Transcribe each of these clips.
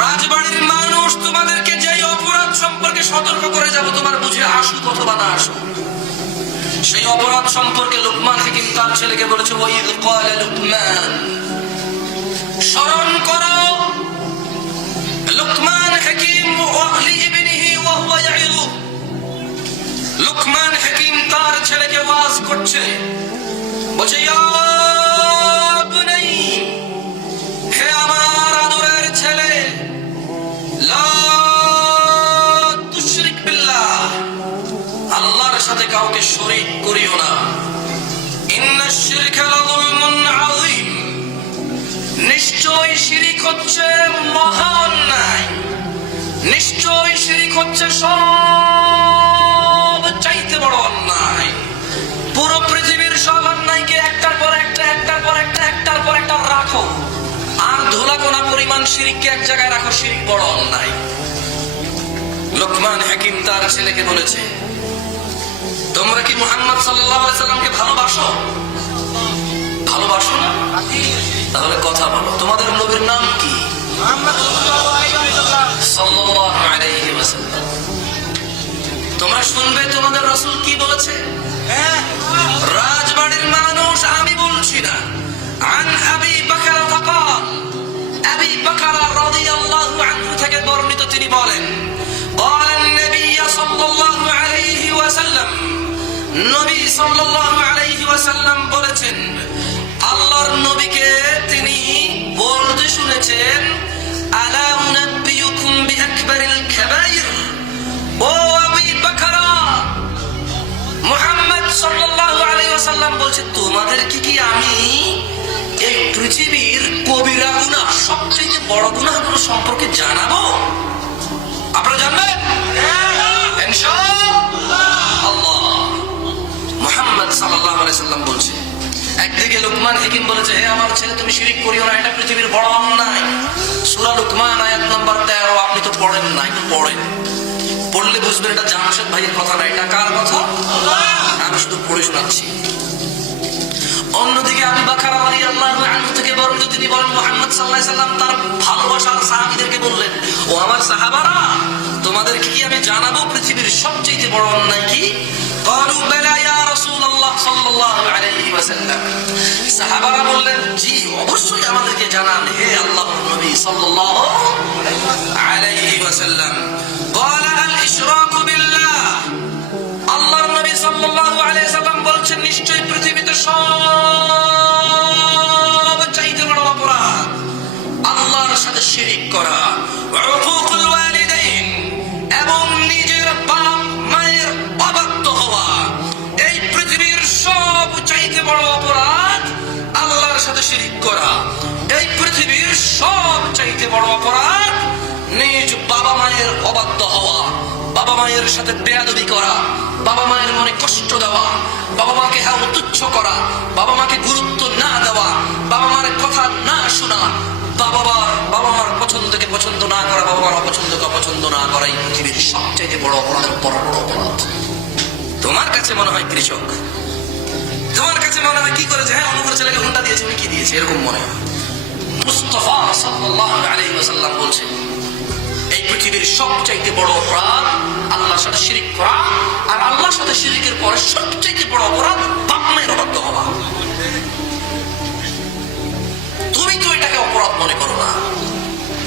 রাজবাড়ির মানুষ তোমাদেরকে যেই অপরাধ সম্পর্কে সতর্ক করে যাব, তোমার বুঝে আসুক অথবা না আসুক সেই অপরাধ সম্পর্কে লোকমান হাকিম তার ছেলেকে বলেছে ওই ক্বালা লোকমান। স্মরণ করো, লোকমান হাকিম, ওয়াহলি ইবনিহি ওয়া হুয়া হচ্ছে সব চাইতে বড় অন্যায়। পুরো পৃথিবীর সব অন্যায়কে একটার পর একটা একটার পর একটা একটার পর একটা রাখো। আর ধুলাকোনা পরিমাণ শিরিককে এক জায়গায় রাখো শিরিক বড় অন্যায়। লোকমান হাকিম তার ছেলেকে বলেছে তোমরা কি মুহাম্মদ সাল্লামকে ভালোবাসো? ভালোবাসো না? তাহলে কথা বলো তোমাদের নবীর নাম কি? সাল্লাল্লাহু শুনবে তোমাদের রাসূল কি বলেছে রাজবাড়ির মানুষ আমি বলছি না عن ابي بكر قال ابي بكر رضي الله عنه থেকে বর্ণিত তিনি বলেন قال النبي صلى الله عليه وسلم নবী সাল্লাল্লাহু আলাইহি ওয়াসাল্লাম বলেছেন আল্লাহর নবীকে তিনি বলতে শুনেছেন আলা বলছে, তোমাদের কি কি আমি এই পৃথিবীর কবিরা গুনাহ সবচেয়ে বড় গুনাহগুলো সম্পর্কে জানাব? আপনারা জানবেন? মুহাম্মদ সাল্লাম বলছে, একদিকে লোকমান হাকিম বলেছে, হে আমার ছেলে, তুমি শিরিক করিও না, এটা পৃথিবীর বড় অন্যায়। সূরা লোকমান, আয়াত নাম্বার 13 আপনি তো পড়েন না, একটু পড়েন। পড়লে বুঝবেন এটা জামশেদ ভাইয়ের কথা না, এটা কার কথা? আমি শুধু পড়ে শোনাচ্ছি। অন্যদিকে আমি বাকারা আলী আল্লাহ আনহু থেকে বর্ণিত তিনি বলেন মুহাম্মদ সাল্লাল্লাহু আলাইহি সাল্লাম তার ভালোবাসার সাহাবীদেরকে বললেন ও আমার সাহাবারা তোমাদেরকে কি আমি জানাবো পৃথিবীর সবচেয়ে বড় অন্যায় কি قالوا بلى يا رسول الله صلى الله عليه وسلم সাহাবারা বললেন জি অবশ্যই আমাদেরকে জানান হে আল্লাহর নবী সাল্লাল্লাহু আলাইহি ওয়াসাল্লাম قال الاشراك بالله আল্লাহর নবী সাল্লাল্লাহু আলাইহি সাল্লাম বলছেন নিশ্চয়ই পৃথিবীতে মায়ের অবাধ্য হওয়া, বাবা মায়ের সাথে বেয়াদবি করা, বাবা মায়ের মনে কষ্ট দেওয়া, বাবা মাকে হ্যাঁ তুচ্ছ করা, বাবা মাকে গুরুত্ব না দেওয়া, বাবা মার কথা না শোনা বাবা বাবা মার পছন্দকে পছন্দ না করা, বাবা মার অপছন্দকে অপছন্দ না করা এই পৃথিবীর সবচাইতে বড় অপরাধের বড় বড় অপরাধ। তোমার কাছে মনে হয় কৃষক? তোমার কাছে মনে হয় কি করেছে? হ্যাঁ অনুগ্রহ ছেলেকে দিয়েছে কি দিয়েছে? এরকম মনে হয়। মুস্তফা সাল্লাল্লাহু আলাইহি ওয়াসাল্লাম বলছেন এই পৃথিবীর সবচাইতে বড় অপরাধ আল্লাহর সাথে শিরিক করা, আর আল্লাহর সাথে শিরিকের পরে সবচাইতে বড় অপরাধ বাপ মায়ের অবাধ্য হওয়া। তুমি তো এটাকে অপরাধ মনে করো না।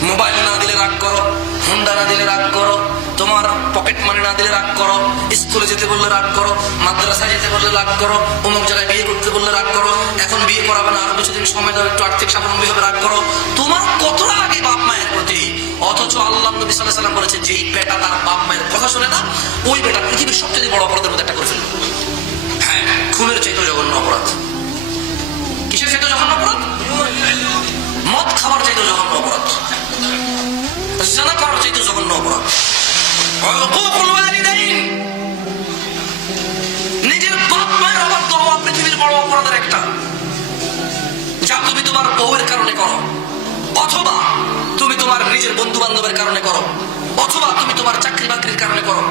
মোবাইল না দিলে রাগ করো, হুন্ডা না দিলে রাগ করো, তোমার পকেট মানি না দিলে রাগ করো, স্কুলে যেতে বললে রাগ করো, মাদ্রাসায় যেতে বললে রাগ করো, অমুক জায়গায় বিয়ে করতে বললে রাগ করো, এখন বিয়ে করাবে না, আরও কিছুদিন সময় দাও, একটু আর্থিক স্বাবলম্বী হবে, রাগ করো। তোমার কত আগে নবী সাল্লাম বলেছে যেই বেটা তার বাপ মায়ের কথা শুনে না, ওই বেটা পৃথিবীর সবচেয়ে বড় অপরাধের মধ্যে একটা করে ফেলবে হ্যাঁ খুনের চাইতে জঘন্য অপরাধ। কিসের চাইতে জঘন্য অপরাধ? মদ খাবার চাইতে জঘন্য অপরাধ। জানা করার চাইতে জঘন্য অপরাধ। নিজের বাপ মায়ের অবাধ্য হওয়া পৃথিবীর বড় অপরাধের একটা। যা তুমি তোমার বউয়ের কারণে করো। অথবা তুমি তোমার নিজের বন্ধু বান্ধবের কারণে করো। অথবা তুমি তোমার চাকরি বাকরির কারণে করো।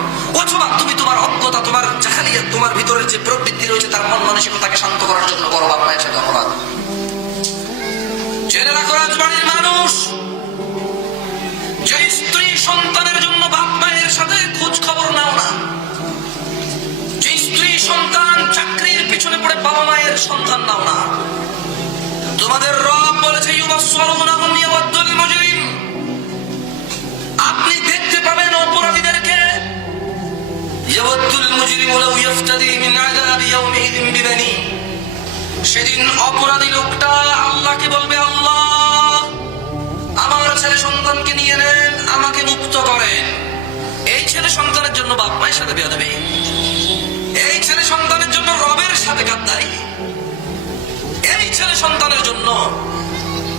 অথবা তুমি তোমার অজ্ঞতা, তোমার জাখালি তোমার ভিতরের যে প্রবৃত্তি রয়েছে তার মন মানসিকতাকে শান্ত করার জন্য করো, বাপ মায়ের সাথে অপরাধ। জেনে রাখো, রাজবাড়ির মানুষ যে স্ত্রী সন্তানের জন্য বাপ মায়ের সাথে খোঁজ খবর নাও না যে স্ত্রী সন্তান চাকরির পিছনে পড়ে বাবা মায়ের সন্তান নাও না। তোমাদের রব বলেছে ইউবা সরমনা মুজরিমু লাউ ইফতাদি মিন আযাবি ইয়াউমিযিন বিবানি সেদিন অপরাধী লোকটা আল্লাহকে বলবে, আল্লাহ, আমার ছেলে সন্তানকে নিয়ে নেন, আমাকে মুক্ত করেন। এই ছেলে সন্তানের জন্য বাপ মায়ের সাথে বিয়ে দেবে। এই ছেলে সন্তানের জন্য রবের সাথে গাদ্দারি। এই ছেলে সন্তানের জন্য,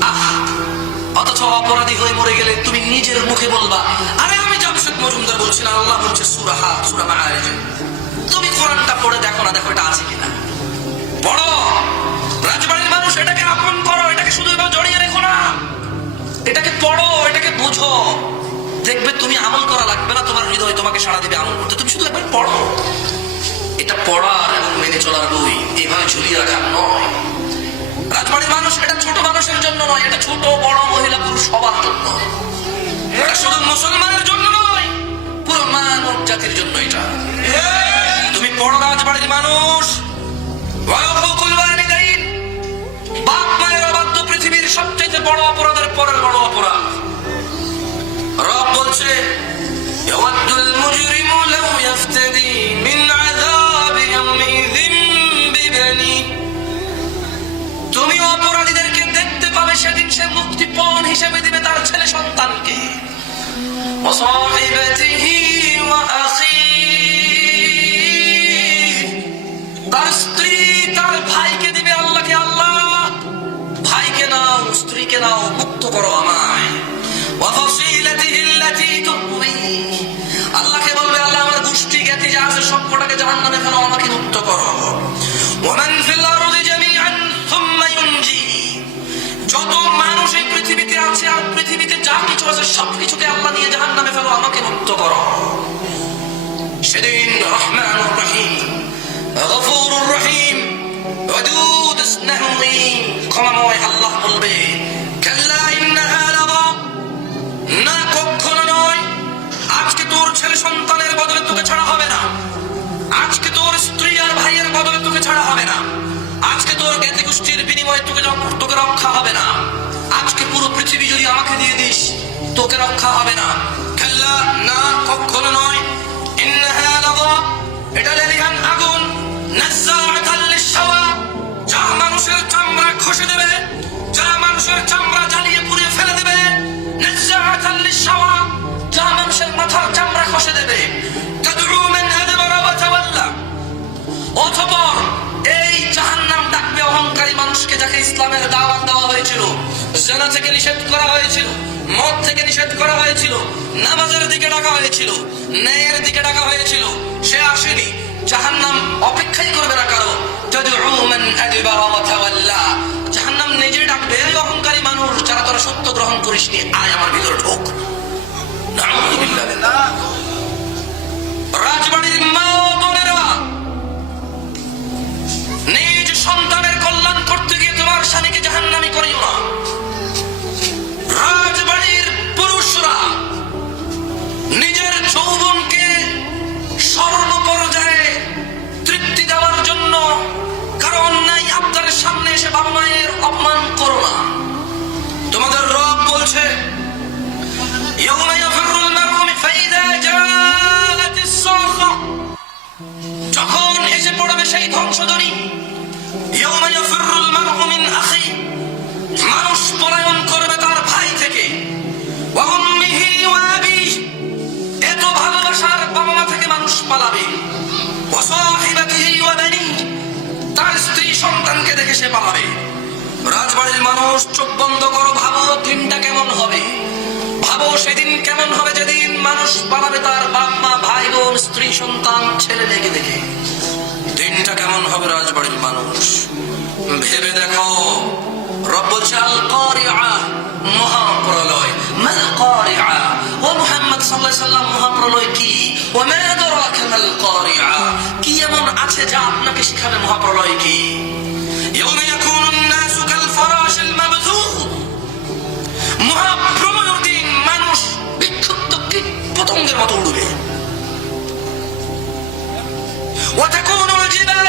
আহ, অথচ অপরাধী হয়ে মরে গেলে তুমি নিজের মুখে বলবা, আরে আমি জামশেদ মজুমদার বলছি না, আল্লাহ বলছে সুরাহা সুরা মাআরিজ। তুমি কোরআনটা পড়ে দেখো না, দেখো এটা আছে কিনা। পড়ো রাজবাড়ির মানুষ এটাকে আপন করো, এটাকে শুধু এবার জড়িয়ে রেখো না। এটাকে পড়ো, এটাকে বুঝো। দেখবে তুমি আমল করা লাগবে না, তোমার হৃদয় তোমাকে সাড়া দিবে আমল করতে। তুমি শুধু একবার পড়ো। এটা পড়ার এবং মেনে চলার বই, এভাবে ঝুলিয়ে রাখার নয়। রাজবাড়ির মানুষ এটা ছোট মানুষের জন্য নয়, এটা ছোট, বড় মহিলা, পুরুষ সবার জন্য। এটা শুধু মুসলমানের জন্য নয়, পুরো মানব জাতির জন্য এটা। তুমি পড়ো রাজবাড়ির মানুষ ওয়াকুল ওয়ালিদাইন বাপ মায়ের অবাধ্য পৃথিবীর সবচেয়ে বড় অপরাধের পরের বড় অপরাধ রব বলছে يود المجرم لو يفتدي من عذاب يومئذ ببنيه তুমি অপরাধীদেরকে দেখতে পাবে সেদিন সে মুক্তিপণ হিসেবে দিবে তার ছেলে সন্তানকে وصاحبته সবকটাকে জাহান নামে ফেলো, আমাকে মুক্ত করো। ওমান জামিআন সুম্মা ইউনজি। যত মানুষ এই পৃথিবীতে আছে আর পৃথিবীতে যা কিছু আছে সব কিছুকে আল্লাহ জাহান নামে ফেলো, আমাকে মুক্ত করো। সেদিন রহমান রহিম রহিম ক্ষমাময় আল্লাহ বলবে আজকে তোর স্ত্রী আর ভাইয়ের বদলে তোকে ছাড়া হবে না। আজকে তোর জ্ঞাতি গোষ্ঠীর বিনিময়ে তোকে তোকে রক্ষা হবে না। আজকে পুরো পৃথিবী যদি আমাকে দিয়ে দিস, তোকে রক্ষা হবে না। খেল্লা না, কখনো নয়। এটা থেকে নিষেধ করা হয়েছিল, মদ থেকে নিষেধ করা হয়েছিল, নামাজের দিকে ডাকা হয়েছিল, ন্যায়ের দিকে ডাকা হয়েছিল, সে আসেনি। জাহান্নাম অপেক্ষাই করবে না কারও। জাহান্নাম নিজে ডাকবে, এই অহংকারী মানুষ, যারা সত্য গ্রহণ করিসনি, আয় আমার ভিতরে ঢোক। রাজবাড়ির মা বোনেরা, নিজ সন্তানের কল্যাণ করতে গিয়ে তোমার স্বামীকে জাহান্নামি করিও না। তার স্ত্রী সন্তানকে দেখে সে পালাবে। রাজবাড়ির মানুষ, চোখ বন্ধ করো, ভাবো দিনটা কেমন হবে। ভাবো সেদিন কেমন হবে যেদিন মানুষ পালাবে তার বাপ মা ভাই বোন স্ত্রী, সন্তান, ছেলে লেগে দেখে। দিনটা কেমন হবে রাজবাড়ির মানুষ? ভেবে দেখো। রব বলছে আল কারিআ, মহাপ্রলয়। মাল কারিআ, ও মুহাম্মদ সাল্লাহ কি? কি এমন আছে যা আপনাকে শিখাবে মহাপ্রলয় কি? মহাপ্রলয়ের দিন মানুষ বিক্ষুব্ধ কীট পতঙ্গের মতো উড়বে। وتكون الجبال